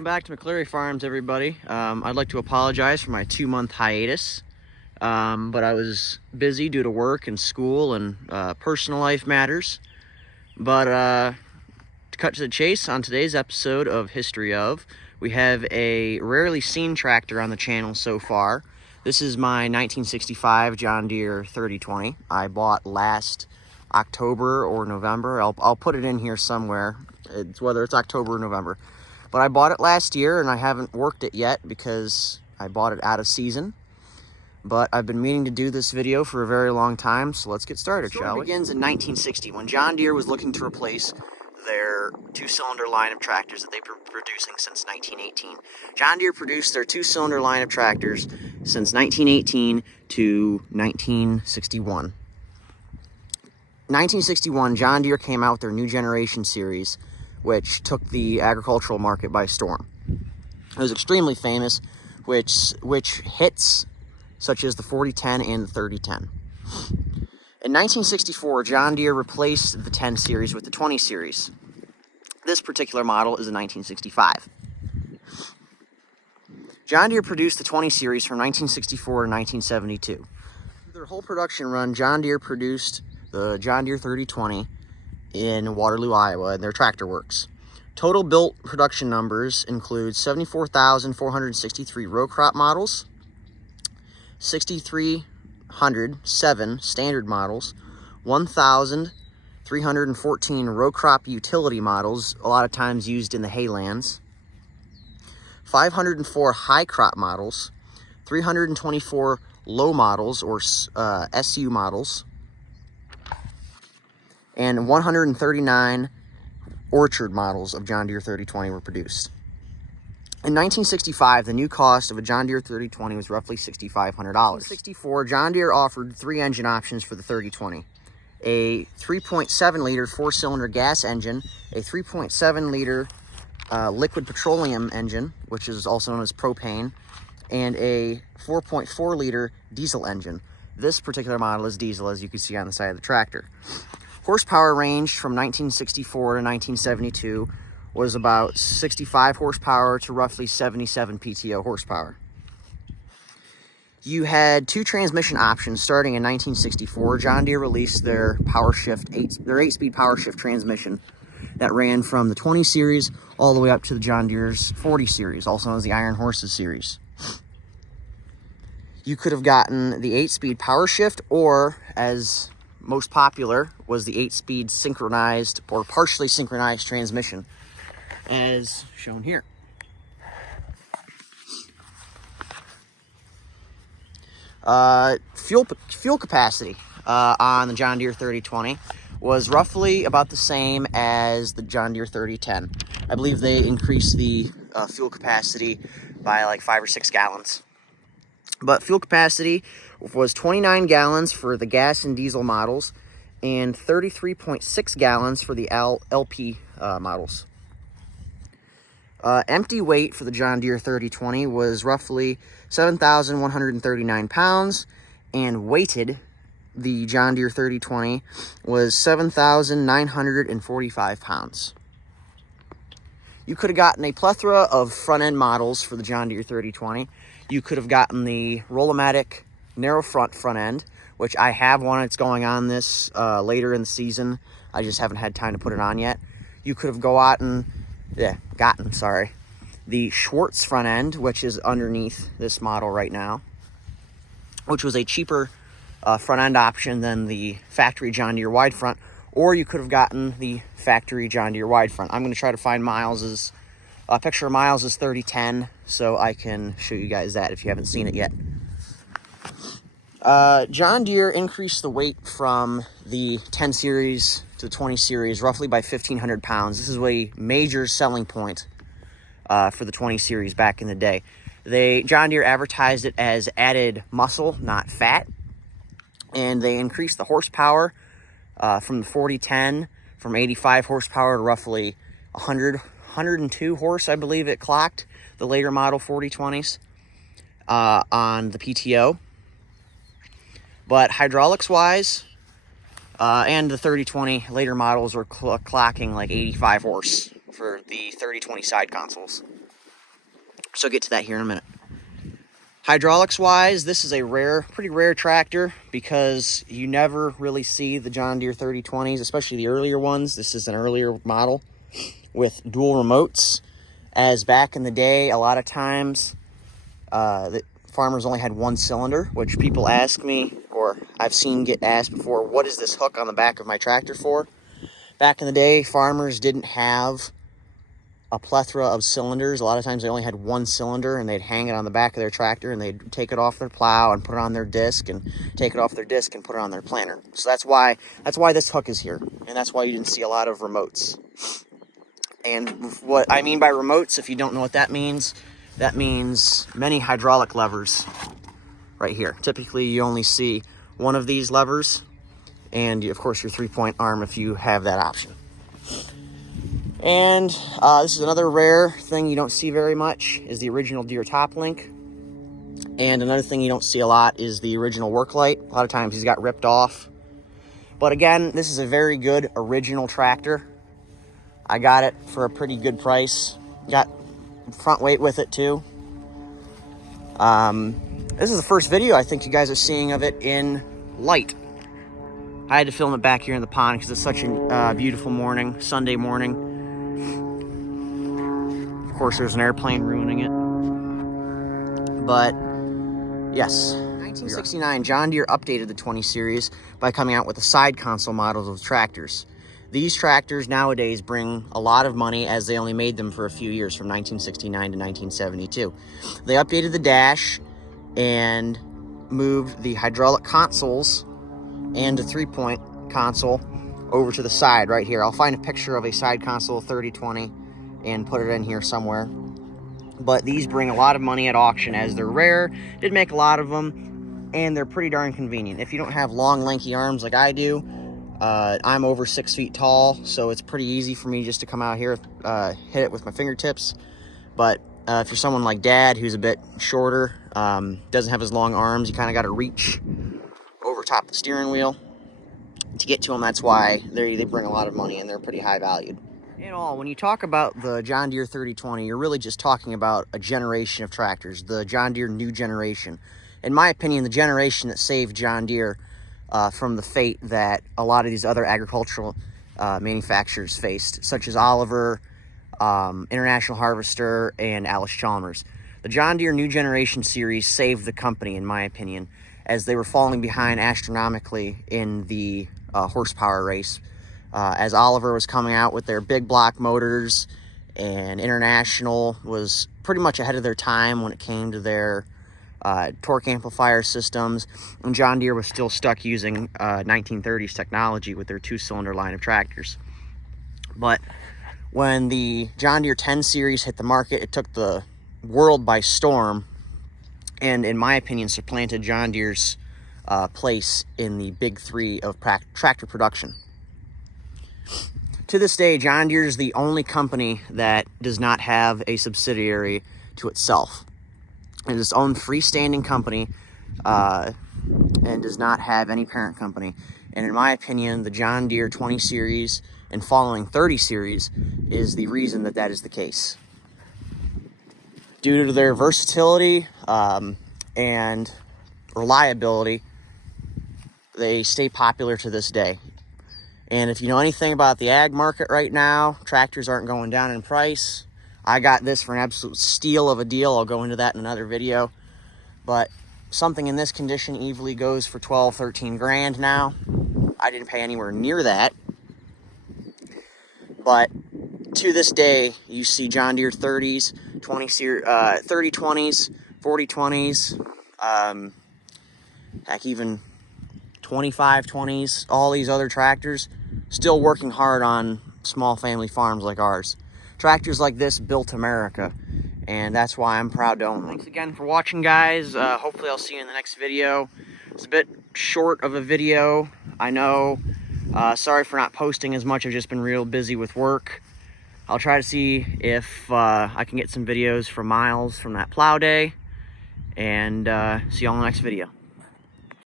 Welcome back to McCleary Farms, everybody. I'd like to apologize for my 2-month hiatus, but I was busy due to work and school and personal life matters. But to cut to the chase, on today's episode of History Of, we have a rarely seen tractor on the channel so far. This is my 1965 John Deere 3020. I bought last October or November. I'll put it in here somewhere. It's whether it's October or November. But I bought it last year and I haven't worked it yet because I bought it out of season. But I've been meaning to do this video for a very long time, so let's get started, shall we? It begins in 1960 when John Deere was looking to replace their two-cylinder line of tractors that they've been producing since 1918. John Deere produced their two-cylinder line of tractors since 1918 to 1961. 1961, John Deere came out with their new generation series, which took the agricultural market by storm. It was extremely famous, which hits such as the 4010 and the 3010. In 1964, John Deere replaced the 10 series with the 20 series. This particular model is a 1965. John Deere produced the 20 series from 1964 to 1972. Their whole production run, John Deere produced the John Deere 3020 in Waterloo, Iowa, in their tractor works. Total built production numbers include 74,463 row crop models, 6,307 standard models, 1,314 row crop utility models, a lot of times used in the haylands, 504 high crop models, 324 low models or SU models, and 139 orchard models of John Deere 3020 were produced. In 1965, the new cost of a John Deere 3020 was roughly $6,500. In 1964, John Deere offered 3 engine options for the 3020. A 3.7-liter 4-cylinder gas engine, a 3.7-liter liquid petroleum engine, which is also known as propane, and a 4.4-liter diesel engine. This particular model is diesel, as you can see on the side of the tractor. Horsepower ranged from 1964 to 1972 was about 65 horsepower to roughly 77 PTO horsepower. You had 2 transmission options starting in 1964. John Deere released their their 8-speed power shift transmission that ran from the 20 series all the way up to the John Deere's 40 series, also known as the Iron Horses series. You could have gotten the 8-speed power shift, or as most popular was the 8-speed synchronized or partially synchronized transmission, as shown here. Fuel capacity on the John Deere 3020 was roughly about the same as the John Deere 3010. I believe they increased the fuel capacity by like 5 or 6 gallons. But fuel capacity was 29 gallons for the gas and diesel models and 33.6 gallons for the LP models. Empty weight for the John Deere 3020 was roughly 7,139 pounds, and weighted, the John Deere 3020 was 7,945 pounds. You could have gotten a plethora of front-end models for the John Deere 3020. You could have gotten the Roll-O-Matic narrow front end, which I have one. It's going on this later in the season. I just haven't had time to put it on yet. You could have gotten the Schwartz front end, which is underneath this model right now, which was a cheaper front end option than the factory John Deere wide front. Or you could have gotten the factory John Deere wide front. I'm going to try to find Miles's picture of Miles's 3010 so I can show you guys that if you haven't seen it yet. John Deere increased the weight from the 10 series to the 20 series roughly by 1,500 pounds. This is a major selling point for the 20 series back in the day. John Deere advertised it as added muscle, not fat, and they increased the horsepower from the 4010 from 85 horsepower to roughly 102 horse, I believe it clocked, the later model 4020s on the PTO. But hydraulics-wise, and the 3020 later models were clocking like 85 horse for the 3020 side consoles. So I'll get to that here in a minute. Hydraulics wise, this is a pretty rare tractor because you never really see the John Deere 3020s, especially the earlier ones. This is an earlier model with dual remotes, as back in the day, a lot of times the farmers only had one cylinder, which people ask me, or I've seen get asked before, what is this hook on the back of my tractor for? Back in the day, farmers didn't have a plethora of cylinders. A lot of times they only had one cylinder, and they'd hang it on the back of their tractor, and they'd take it off their plow and put it on their disc, and take it off their disc and put it on their planter. So that's why this hook is here, and that's why you didn't see a lot of remotes. And what I mean by remotes, if you don't know what that means many hydraulic levers right here. Typically you only see one of these levers, and of course your 3-point arm if you have that option. And this is another rare thing you don't see very much, is the original Deere top link. And another thing you don't see a lot is the original work light. A lot of times these got ripped off. But again, this is a very good original tractor. I got it for a pretty good price. Got front weight with it too. This is the first video I think you guys are seeing of it in light. I had to film it back here in the pond because it's such a beautiful morning, Sunday morning. Of course, there's an airplane ruining it. But yes, 1969, John Deere updated the 20 series by coming out with the side console models of tractors. These tractors nowadays bring a lot of money, as they only made them for a few years, from 1969 to 1972. They updated the dash and moved the hydraulic consoles and the 3-point console over to the side right here. I'll find a picture of a side console 3020 and put it in here somewhere. But these bring a lot of money at auction, as they're rare. Did make a lot of them, and they're pretty darn convenient. If you don't have long, lanky arms like I do, I'm over 6 feet tall, so it's pretty easy for me just to come out here, hit it with my fingertips. But if you're someone like Dad, who's a bit shorter, doesn't have as long arms, you kind of got to reach over top of the steering wheel to get to them. That's why they bring a lot of money, and they're pretty high valued. In all, when you talk about the John Deere 3020, you're really just talking about a generation of tractors, the John Deere new generation. In my opinion, the generation that saved John Deere from the fate that a lot of these other agricultural manufacturers faced, such as Oliver, International Harvester, and Allis-Chalmers. The John Deere New Generation series saved the company, in my opinion, as they were falling behind astronomically in the horsepower race. As Oliver was coming out with their big block motors, and International was pretty much ahead of their time when it came to their torque amplifier systems, and John Deere was still stuck using 1930s technology with their 2-cylinder line of tractors. But when the John Deere 10 series hit the market, it took the world by storm, and in my opinion supplanted John Deere's place in the big three of tractor production. To this day, John Deere is the only company that does not have a subsidiary to itself. It is its own freestanding company and does not have any parent company. And in my opinion, the John Deere 20 series and following 30 series is the reason that that is the case. Due to their versatility and reliability, they stay popular to this day. And if you know anything about the ag market right now, tractors aren't going down in price. I got this for an absolute steal of a deal. I'll go into that in another video. But something in this condition easily goes for 12, 13 grand now. I didn't pay anywhere near that. But to this day, you see John Deere 30s, 3020s, 4020s, heck, even 2520s, all these other tractors, still working hard on small family farms like ours. Tractors like this built America, and that's why I'm proud to own them. Thanks again for watching, guys. Hopefully I'll see you in the next video. It's a bit short of a video, I know. Sorry for not posting as much. I've just been real busy with work. I'll try to see if I can get some videos from Miles from that plow day, and see you all in the next video.